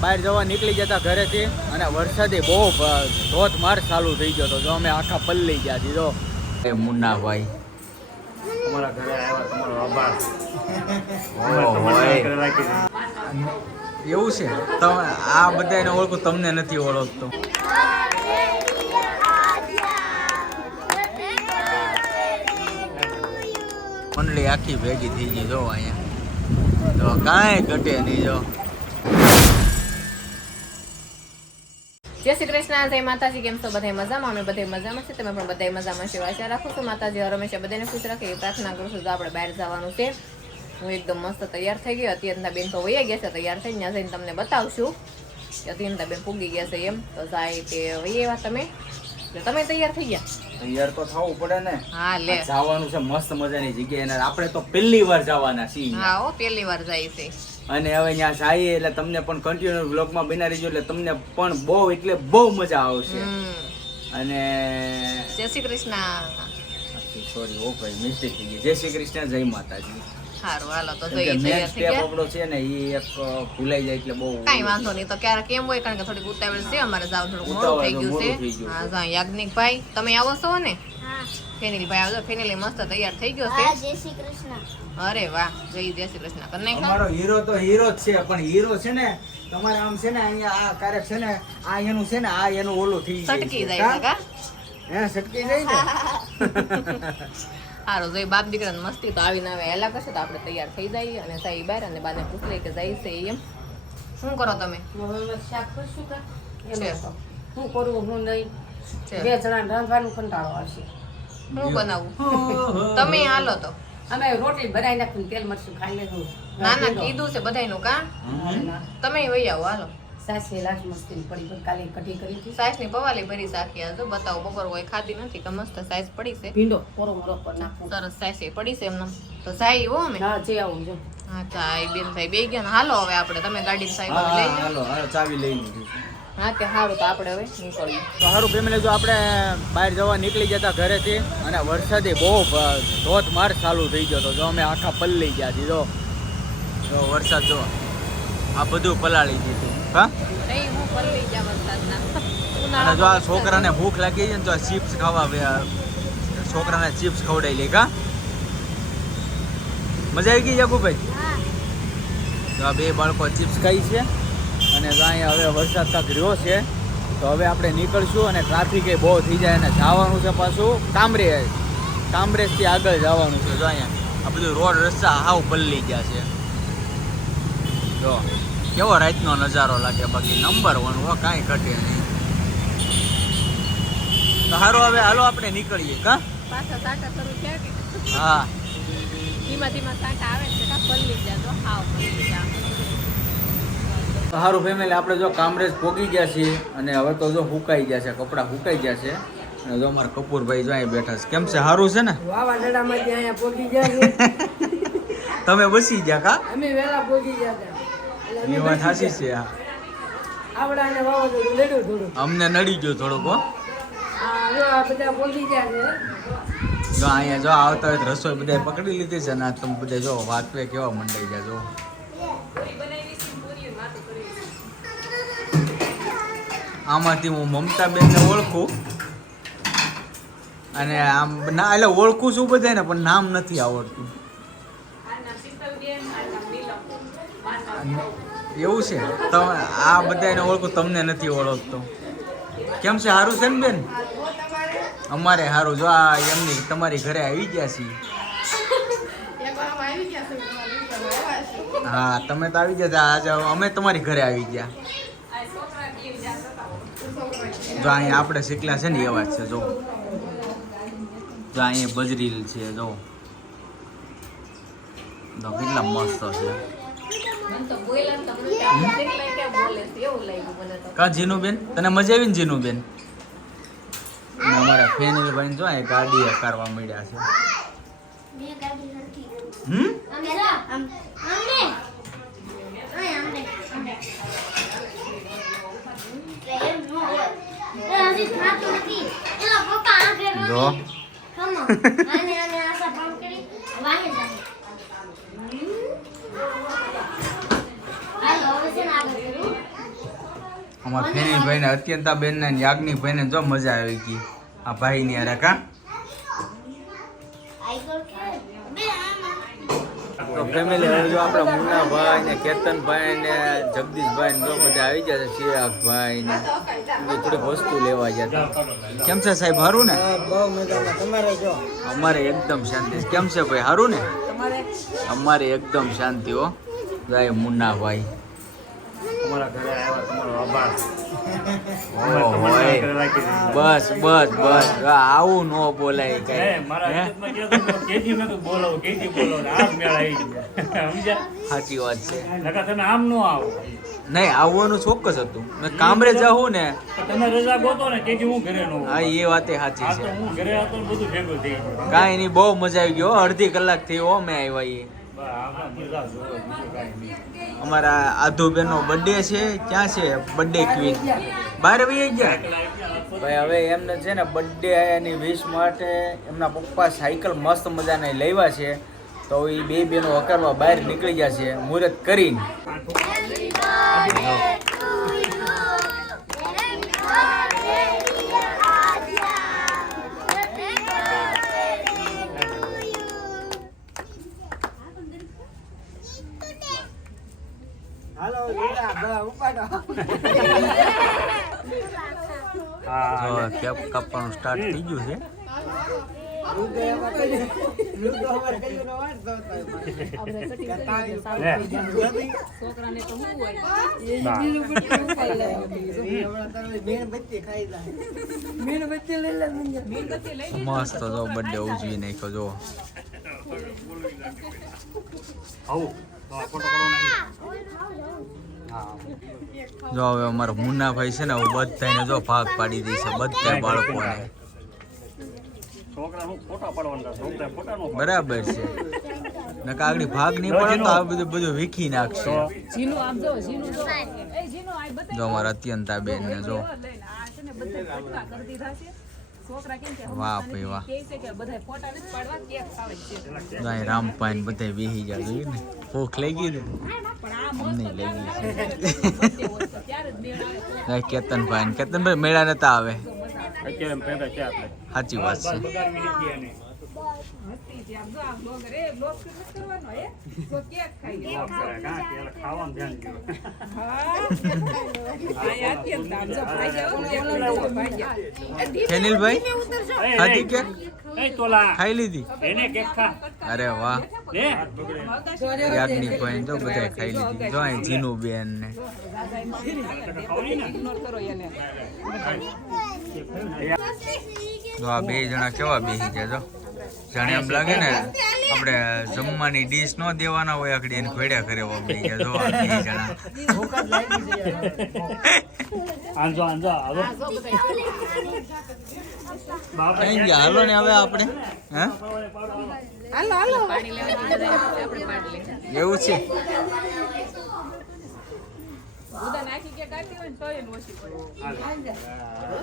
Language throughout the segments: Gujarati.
બહાર જવા નીકળી જતા ઘરેથી અને વરસાદે બહુ ધોધમાર ચાલુ થઈ ગયો હતો. જો અમે આખા પલ્લી ગયા દીધો જો. એ મુન્નાભાઈ. તમારા ઘરે આવ્યા તમારો આભાર. એવું છે? તમે આ બધાને ઓળખું તમને નથી ઓળખતો. મંડળી આખી ભેગી થઈ ગઈ જો અહીંયા. તો કાંઈ ઘટે નહીં જો. જય શ્રી કૃષ્ણ જય માતાજી કેમ છો? બધા મજામાં? અમે બધા મજામાં છે તમે પણ બધા મજામાં છે. આશા રાખું છું માતાજી હર હંમેશા બધાને ખુશ રાખે એવી પ્રાર્થના કરું છું. તો આપણે બહાર જવાનું છે. હું એકદમ મસ્ત તૈયાર થઈ ગઈ. અત્યારના બેન તો વૈયા ગયા છે તૈયાર થઈ ત્યાં જઈને તમને બતાવશું કે અત્યંતા બેન પૂગી ગયા છે એમ. તો જાય તે વૈયા એવા તમે? તમે તૈયાર થઈ ગયા? તૈયાર તો થવું પડે ને. હા લે. જવાનું છે મસ્ત મજાની જગ્યાએ. આપણે તો પહેલી વાર જવાના છીએ હા હો પહેલી વાર જાય છે. અને હવે ત્યાં જઈએ એટલે તમને પણ કન્ટિન્યુ બ્લોગમાં બના રહીજો એટલે તમને પણ બહુ એટલે બહુ મજા આવશે. અને જય શ્રી કૃષ્ણ. સોરી ઓ ભાઈ મિસ્ટેક થઈ ગઈ. જય શ્રી કૃષ્ણ જય માતાજી. સારું હાલો તો જઈએ main તૈયાર થઈ ગયા આપણો છે ને એ એક ભૂલાઈ જાય એટલે બહુ કાઈ વાંધો નહીં તો ક્યારેક કેમ હોય કારણ કે થોડીક ઉતાવળ છે અમારે જાવ થોડુંક મોડું થઈ ગયું છે. હા જા યાજ્ઞિક ભાઈ તમે આવો છો ને? ફેનિલ ભાઈ આવજો ફેનિલ મસ્ત તૈયાર થઈ ગયો છે. જય શ્રી કૃષ્ણ. અરે વાહ જય જય શ્રી કૃષ્ણ. કને અમારો હીરો તો હીરો જ છે પણ હીરો છે ને તમારે આમ છે ને અહીંયા આ કાર્ય છે ને આ એનું છે ને આ એનું ઓલું થઈ સટકી જાય હે? સટકી જાય ને? સારું જય બાપ દીકરાને મસ્તી તો આવીને આવે એલા કરશે તો આપણે તૈયાર થઈ જઈએ અને સાહેબ બહાર અને બાને પૂછ લઈએ કે જાય છે એમ. શું કરો તમે? શાક કરશું કા? શું કરવું હું નહીં. બે જણા રાંધવાનું કંટાળો આવશે. હું બનાવું? તમે હાલો તો. અમે રોટલી બનાવી નાખું તેલ મરચું ખાઈ લેવું ના ના કીધું છે બધાયનું કામ તમે વહી આવો હાલો. સાસી લાશ મસ્તી પડી પણ કાલે કઢી કરી હતી. સાસની પવાલી ભરી સાખી આજો બતાવો બપોર કોઈ ખાતી નથી કે મસ્ત સાસ પડી છે? ભીંડો પોરો મોરો પર નાખું. સરસ સાસે પડી છે એમને. તો જાય હો અમે? હા જે આવું જો. હા ચાય બેન થાય બે ગયા હાલો હવે આપણે તમે ગાડી સાહેબ લઈ જાઓ. હાલો હાલો ચાવી લઈ લીધી હા તે સારું તો આપણે હવે નીકળીએ. તો સારું ફેમિલી જો આપણે બહાર જવા નીકળી જતા ઘરેથી અને વરસાદે બહુ ધોધમાર ચાલુ થઈ ગયો હતો. જો અમે આખા પલ્લી ગયા હતી જો. જો વરસાદ જો. આ બધું પલાળી દીધું હા? અને જો આ છોકરાને ભૂખ લાગી છે ને તો આ ચિપ્સ ખાવા છોકરાને ચિપ્સ ખવડાવી લે કા? મજા આવી ગઈ યાકુભાઈ તો આ બે બાળકો ચિપ્સ ખાઈ છે. અને જો અહીંયા હવે વરસાદ તક રહ્યો છે તો હવે આપણે નીકળશું અને ટ્રાફિક એ બહુ થઈ જાય અને જવાનું છે પાછું કામરે. કામરેજથી આગળ જવાનું છે જો અહીંયા. આ બધું રોડ રસ્તા હાવ પલ્લી ગયા છે. જો કેવો રાતનો નજારો લાગે બાકી નંબર વન હો કાંઈ ઘટે નહીં. તો સારું હવે હાલો આપણે નીકળીએ કા? હા. ધીમા ધીમા સાટા આવે છે કા પલ્લી ગયા તો હાવ પલ્લી તો સારું ફેમિલી આપણે જો કામરેજ પોગી ગયા છીએ અને હવે તો જો હુકાઈ ગયા છે કપડાં હુકાઈ ગયા છે. અને જો અમારા કપૂરભાઈ જો અહીં બેઠા છે. કેમ છે? સારું છે ને? વાવાઝોડામાંથી અહીંયા પહોંચી ગયા તમે બસી ગયા કા? અમે વેલા પોગી ગયા હતા. એ વાત સાચી છે હા. આવડાને વાવાઝોડું લડ્યું થોડું અમને નડી ગયો થોડોક હો. જો આ બધા પહોંચી ગયા છે. જો અહીંયા જો આવતા હોય તો રસોઈ બધા પકડી લીધી છે ને તમે બધા જો વાત કેવા મંડાઈ ગયા જો આમાંથી હું મમતાબેનને ઓળખું. અને આમ ના, એટલે ઓળખું છું બધાને પણ નામ નથી આવડતું. એવું છે? તમે આ બધાને ઓળખું, તમને નથી ઓળખતો. કેમ છે? સારું છે ને બેન? અમારે સારું. જો આ એમની તમારી ઘરે આવી ગયા છીએ. હા, તમે તો આવી ગયા હતા. આજે અમે તમારી ઘરે આવી ગયા. જો અહીંયા આપણે શીખલા છે ને એવા જ છે જો. જો અહીંયા બજરીલ છે જો. કેટલા મસ્ત છે. મને તો બોલ્યા ને તો મને કે જીનુબેન? તને મજા આવી ને જીનુબેન? અમારા ફેનિલ ભાઈ જો અહીંયા ગાડી હકારવા મળ્યા છે. હમ? કરું અમારા ફેની ભાઈને અત્યંતા બેન ને યાજ્ઞિક ભાઈને જો મજા આવી ગઈ. આ ભાઈ ની અરે કા તો ફેમિલી હવે જો આપણા મુન્નાભાઈ ને કેતનભાઈ ને જગદીશભાઈ ને બધા આવી ગયા છે ચિરાગભાઈ ને થોડીક વસ્તુ લેવા ગયા હતા. કેમ છે સાહેબ સારું ને? અમારે એકદમ શાંતિ. કેમ છે ભાઈ સારું ને? અમારે એકદમ શાંતિ હો. જાય મુન્નાભાઈ. અમારા ઘરે આવ્યા તમારો આભાર. બસ બસ બસ. આવું ન બોલાય કઈ? સાચી વાત છે. આમ નો આવો. નહીં આવવાનું ચોક્કસ હતું. મેં કામરે જાઉં ને. તમે રજા ગોતો ને તેથી હું ઘરે નો હા એ વાતે સાચી છે. હું ઘરે હતો ને બધું ભેગું થઈ ગયું. કાંઈ નહીં બહુ મજા આવી ગયો અડધી કલાક થઈ હો મેં આવ્યા એ બસ, આધુ બેનો. અમારા આધુબેનનો બર્થડે છે. ક્યાં છે? બર્થડે ક્વીન બાર વી ગયા ભાઈ હવે એમને છે ને બર્થડે એની વિશ માટે એમના પપ્પા સાયકલ મસ્ત મજાને લેવા છે. તો એ બે બેનો હકારમાં બહાર નીકળી ગયા છે. મુહૂર્ત કરીને. હા, કેપ કાપવાનું સ્ટાર્ટ થઈ ગયું છે. મસ્ત જો બર્થડે ઉજવી નાખ્યો જો આવું. ફોટો. જો હવે અમારા મુન્નાભાઈ છે ને હવે બધાને જો ભાગ પાડી દે છે બધા બાળકોને. હું નો. બરાબર છે. નકા આગળ ભાગ નહીં પડે તો આ બધું બધું વીખી નાખશે. જો. અમારા અત્યંતા બેન ને જો વાહ ભાઈ વાહ. ગાય રામપાઈ ને બધા બેહી ગયા જોયું ને? ભૂખ લઈ ગઈ ને? અમને લઈ ગઈ. છે કેતનભાઈ ને કેતનભાઈ મેળા નતા આવે? છે. સાચી વાત છે. એ, ખાધી કેક? ખાઈ લીધી? એને કેક ખા. અરે વાહ. યાજ્ઞિક ભાઈ તો બધા ખાઈ લીધી. જો અહીં જીનુ બેન ને આ બે જણા કેવા બેસી ગયા જો. જાણે એમ લાગે ને આપણે જમવાની ડીશ ન દેવાના હોય આખડી એને ભેડ્યા કરે બેસી ગયા જો જણા. આંજો, આંજો, આવો. બાપરે કઈ ગયા? હાલો ને હવે આપણે એવું છે?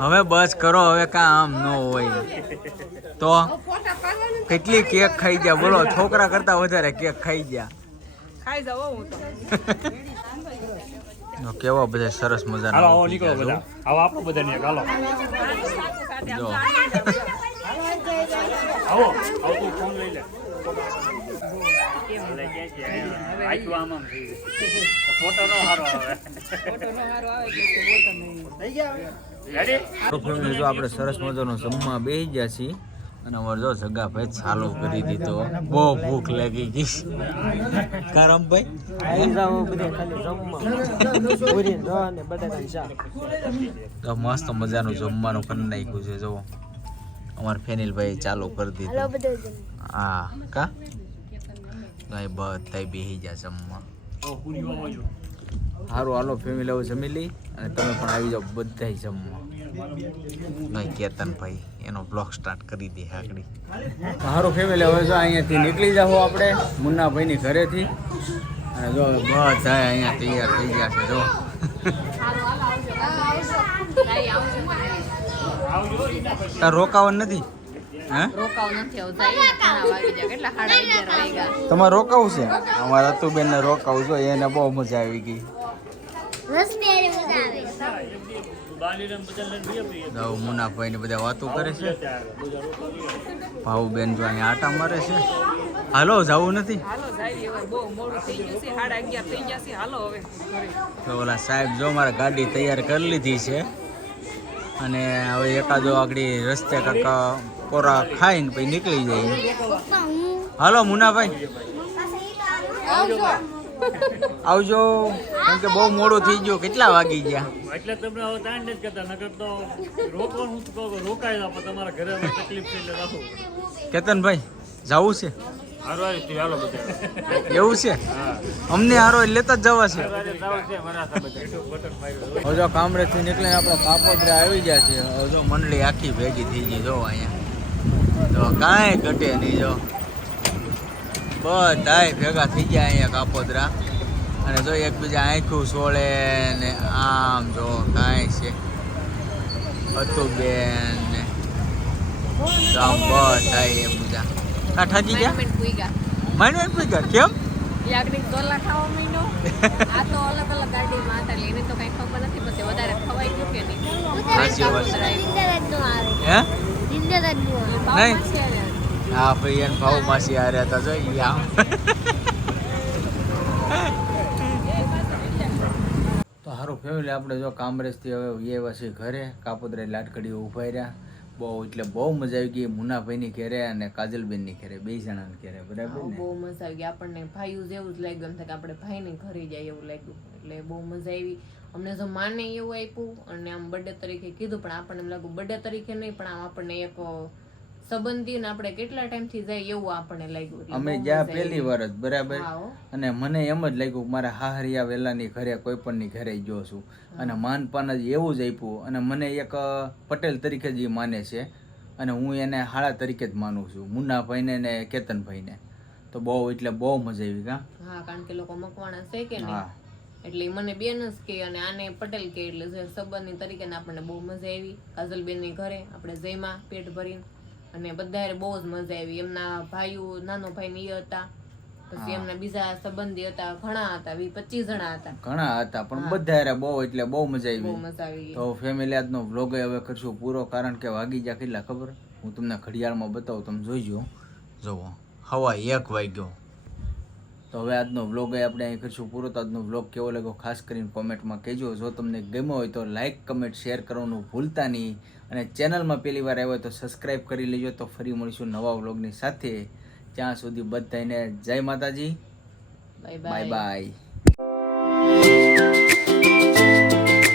હવે બસ કરો હવે કા આમ ન હોય. તો કેટલી કેક ખાઈ ગયા? બોલો છોકરા કરતા વધારે કેક ખાઈ ગયા. જો કેવા બધા સરસ હાલો મજાના આવો નીકળો બધા. આવો આપણો બધાને એક હાલો. જો. જો આવો આવો ફોન લઈ લે. જો આપણે સરસ મજાનો જમવા બેસી ગયા છીએ અને અમારે જો સગા ભાઈ ચાલુ કરી દીધો. બહુ ભૂખ લાગી ગઈ. કારમભાઈ તો મસ્ત મજાનું જમવાનું કરી નાખ્યું છે જો અમારે ફેનિલભાઈ ચાલુ કરી દીધું. હા કા? ભાઈ બધા બેસી ગયા જમવા. સારું હાલો ફેમિલી હવે જમી લઈ અને તમે પણ આવી જાઓ બધા જમવા. નહીં કેતનભાઈ એનો બ્લોગ સ્ટાર્ટ કરી દે આગળ. સારું ફેમિલી હવે જો અહીંયાથી નીકળી જાઓ આપણે મુન્નાભાઈની ઘરેથી. અને જો બધા અહીંયા તૈયાર થઈ ગયા છે જો. તાર રોકાવાનું નથી? તમારે રોકાવું છે? અમારા અતુબેન ને રોકાવું છો એને બહુ મજા આવી ગઈ. મુનાભાઈ ને બધા વાતો કરે છે. ભાઉબેન જો અહીંયા આટા મારે છે. હાલો જવું નથી? હાલો જાય હવે. બહુ મોડું થઈ ગયું છે. સાડા અગિયાર થઈ ગયા છે. હાલો હવે. ઘરે તો ઓલા સાહેબ જો મારે ગાડી તૈયાર કરી લીધી છે. અને હવે એકાદો આગળ રસ્તે કાકા પોરા ખાઈને પછી નીકળી જાય હાલો મુનાભાઈ. આવજો. કેમ કે બહુ મોડું થઈ ગયું કેટલા વાગી ગયા? એટલે તમને હવે તાણ નથી કરતા નકર તો રોકો હું તો રોકાઈ પણ તમારા ઘરે તકલીફ એટલે રાખો. કેતનભાઈ જવું છે? એવું છે? અમને હારો લેતા જ જવા છે. હજો હવે નીકળીને આપણે કાપોદરા આવી ગયા છે. હવે જો મંડળી આખી ભેગી થઈ ગઈ જો અહીંયા. તો કાંઈ ઘટે નહીં જો. બધાય ભેગા થઈ ગયા અહીંયા કાપોદરા. અને જો એકબીજા આંખું સોળે ને આમ જો કાંઈ છે. અતુબેન ને. આમ બધાય એમ બધા આ ઠાકી ગયા? મિનિટ પૂઈ ગયા. પૂઈ ગયા? કેમ? એ ગોલા ખાવા માંડ્યો. આ તો અલગ અલગ ગાડીમાં હતા એટલે એને તો કઈ ખબર નથી પછી વધારે ખવાઈ ગયું કે નહીં? હે? નહીં. હા ભાઈ એને ભાવ માસી આ રહ્યા હતા જો ઈ આમ. તો સારું ફેમિલી આપણે જો કામરેજથી હવે એ છે ઘરે. કાપોદરા લાટકડી ઊભા રહ્યા. બહુ એટલે બહુ મજા આવી ગઈ. મુનાભાઈની ઘેરે અને કાજલબેનની ઘેરે બે જણાની ઘેરે બરાબર બહુ મજા આવી ગઈ. આપણને ભાઈ જેવું જ લાગ્યું. કે આપણે ભાઈને ઘરે જાય એવું લાગ્યું. એટલે બહુ મજા આવી. અમને તો માને એવું આપ્યું અને આમ બર્થડે તરીકે કીધું પણ આપણને એમ લાગ્યું બર્થડે તરીકે નહીં પણ આમ આપણને એક સંબંધી ને આપણે કેટલા ટાઈમથી જાય એવું આપણને લાગ્યું અમે ગયા પહેલી વાર જ બરાબર? અને મને એમ જ લાગ્યું કે મારા હાહરિયા વેલાની ઘરે કોઈ પણની ઘરે ગયો છું. અને માન પાન જ એવું જ આપ્યું. અને મને એક પટેલ તરીકે જ માને છે. અને હું એને હાળા તરીકે જ માનું છું મુન્નાભાઈને ને કેતનભાઈને. તો બહુ એટલે બહુ મજા આવી કા? હા કારણ કે લોકો મકવાણા છે કે નહીં? એટલે મને બેન જ કે અને આને પટેલ કે એટલે સંબંધની તરીકે આપણને બહુ મજા આવી. કાજલબેનની ઘરે આપણે જઈમાં પેટ ભરીને. અને બધાએ બહુ જ મજા આવી. એમના ભાઈઓ નાનો ભાઈ ને હતા. પછી એમના બીજા સંબંધી હતા. ઘણા હતા વી પચીસ જણા હતા. ઘણા હતા પણ બધા બહુ એટલે બહુ મજા આવી. બહુ મજા આવી તો ફેમિલી આજનો વ્લોગ હવે કરશું પૂરો કારણ કે વાગી જા કેટલા ખબર? હું તમને ઘડિયાળમાં બતાવું તમે જોઈજો. જુઓ. હવા એક વાગ્યો. તો હવે આજનો વ્લોગ આપણે અહીં કરીશું પૂરો. તો આજનો વ્લોગ કેવો લાગ્યો ખાસ કરીને કોમેન્ટમાં કહેજો. જો તમને ગમ્યો હોય તો લાઇક કમેન્ટ શેર કરવાનું ભૂલતા નહીં. અને ચેનલમાં પહેલી વાર આવ્યો હોય તો સબસ્ક્રાઈબ કરી લેજો. તો ફરી મળીશું નવા વ્લોગની સાથે. ત્યાં સુધી બધાને જય માતાજી. Bye bye bye bye